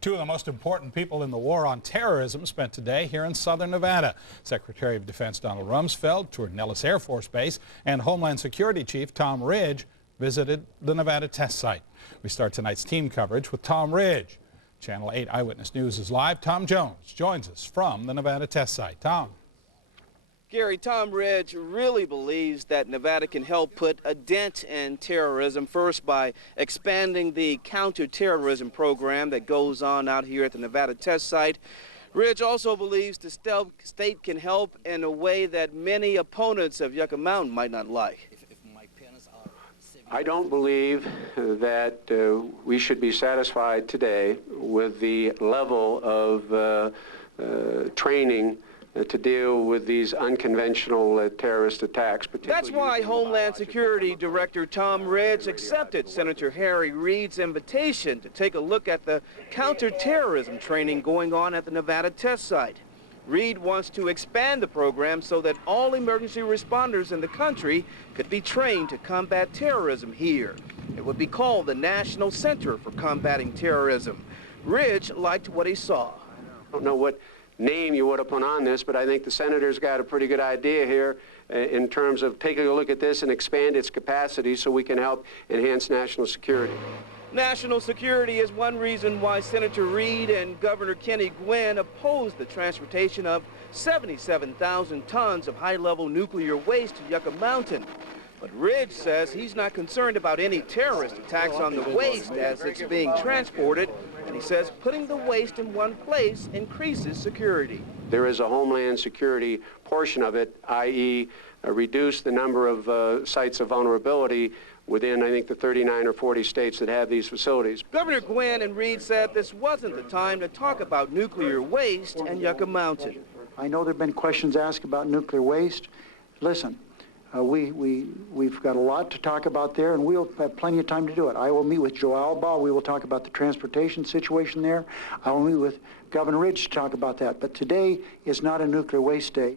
Two of the most important people in the war on terrorism spent today here in southern Nevada. Secretary of Defense Donald Rumsfeld toured Nellis Air Force Base, and Homeland Security Chief Tom Ridge visited the Nevada test site. We start tonight's team coverage with Tom Ridge. Channel 8 Eyewitness News is live. Tom Jones joins us from the Nevada test site. Tom. Gary, Tom Ridge really believes that Nevada can help put a dent in terrorism, first by expanding the counterterrorism program that goes on out here at the Nevada test site. Ridge also believes the state can help in a way that many opponents of Yucca Mountain might not like. I don't believe that we should be satisfied today with the level of training to deal with these unconventional terrorist attacks. That's why Homeland Security Director Tom Ridge accepted Senator Harry Reid's invitation to take a look at the counterterrorism training going on at the Nevada test site. Reid wants to expand the program so that all emergency responders in the country could be trained to combat terrorism here. It would be called the National Center for Combating Terrorism. Ridge liked what he saw. I don't know what name you would have put on this, but I think the senator's got a pretty good idea here in terms of taking a look at this and expand its capacity so we can help enhance national security. National security is one reason why Senator Reid and Governor Kenny Gwinn opposed the transportation of 77,000 tons of high-level nuclear waste to Yucca Mountain. But Ridge says he's not concerned about any terrorist attacks on the waste as it's being transported, and he says putting the waste in one place increases security. There is a Homeland Security portion of it, i.e. reduce the number of sites of vulnerability within, I think, the 39 or 40 states that have these facilities. Governor Gwinn and Reid said this wasn't the time to talk about nuclear waste and Yucca Mountain. I know there have been questions asked about nuclear waste. Listen, we've got a lot to talk about there, and we'll have plenty of time to do it. I will meet with Joe Alba. We will talk about the transportation situation there. I will meet with Governor Ridge to talk about that. But today is not a nuclear waste day.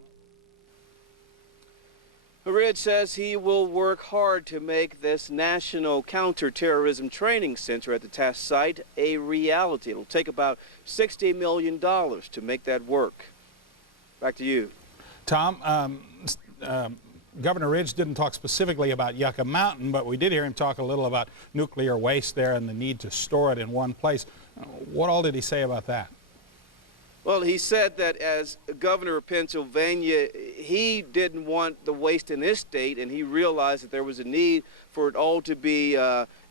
Ridge says he will work hard to make this National Counterterrorism Training Center at the test site a reality. It'll take about $60 million to make that work. Back to you. Tom, Governor Ridge didn't talk specifically about Yucca Mountain, but we did hear him talk a little about nuclear waste there and the need to store it in one place. What all did he say about that? Well, he said that as governor of Pennsylvania, he didn't want the waste in his state, and he realized that there was a need for it all to be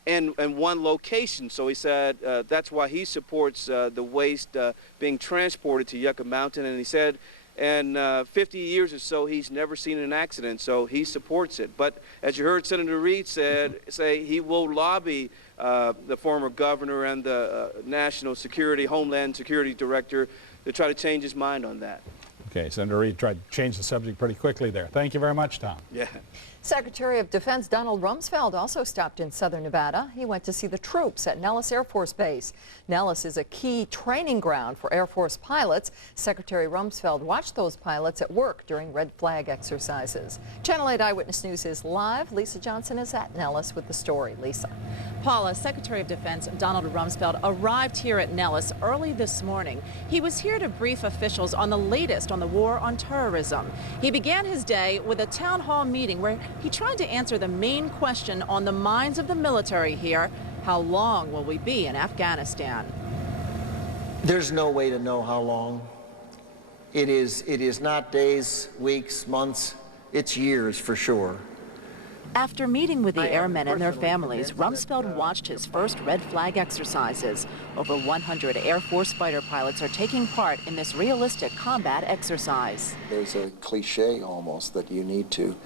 in one location. So he said that's why he supports the waste being transported to Yucca Mountain, and he said in 50 years or so, he's never seen an accident, so he supports it. But as you heard Senator Reid say he will lobby the former governor and the National Security, Homeland Security Director to try to change his mind on that. Okay, Senator Reid tried to change the subject pretty quickly there. Thank you very much, Tom. Yeah. Secretary of Defense Donald Rumsfeld also stopped in southern Nevada. He went to see the troops at Nellis Air Force Base. Nellis is a key training ground for Air Force pilots. Secretary Rumsfeld watched those pilots at work during red flag exercises. Channel 8 Eyewitness News is live. Lisa Johnson is at Nellis with the story. Lisa. Paula, Secretary of Defense Donald Rumsfeld arrived here at Nellis early this morning. He was here to brief officials on the latest on the war on terrorism. He began his day with a town hall meeting where he tried to answer the main question on the minds of the military here: how long will we be in Afghanistan? There's no way to know how long. It is not days, weeks, months, it's years for sure. After meeting with the airmen and their families, Rumsfeld watched his first red flag exercises. Over 100 Air Force fighter pilots are taking part in this realistic combat exercise. There's a cliche almost that you need to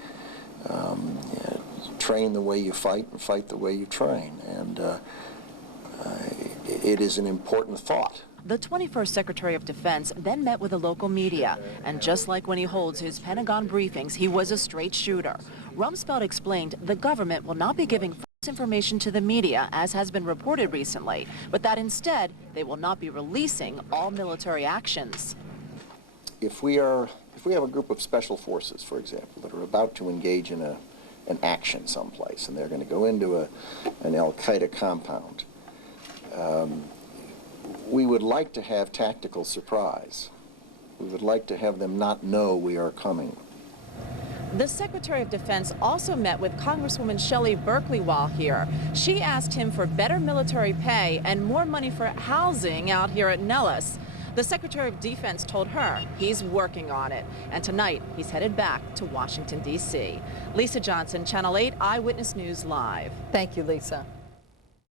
train the way you fight and fight the way you train. And it is an important thought. The 21st Secretary of Defense then met with the local media, and just like when he holds his Pentagon briefings, he was a straight shooter. Rumsfeld explained the government will not be giving false information to the media, as has been reported recently, but that instead they will not be releasing all military actions. If we have a group of special forces, for example, that are about to engage in an action someplace, and they're going to go into an Al-Qaeda compound, we would like to have tactical surprise. We would like to have them not know we are coming. The Secretary of Defense also met with Congresswoman Shelley Berkeley while here. She asked him for better military pay and more money for housing out here at Nellis. The Secretary of Defense told her he's working on it, and tonight he's headed back to Washington, D.C. Lisa Johnson, Channel 8 Eyewitness News Live. Thank you, Lisa.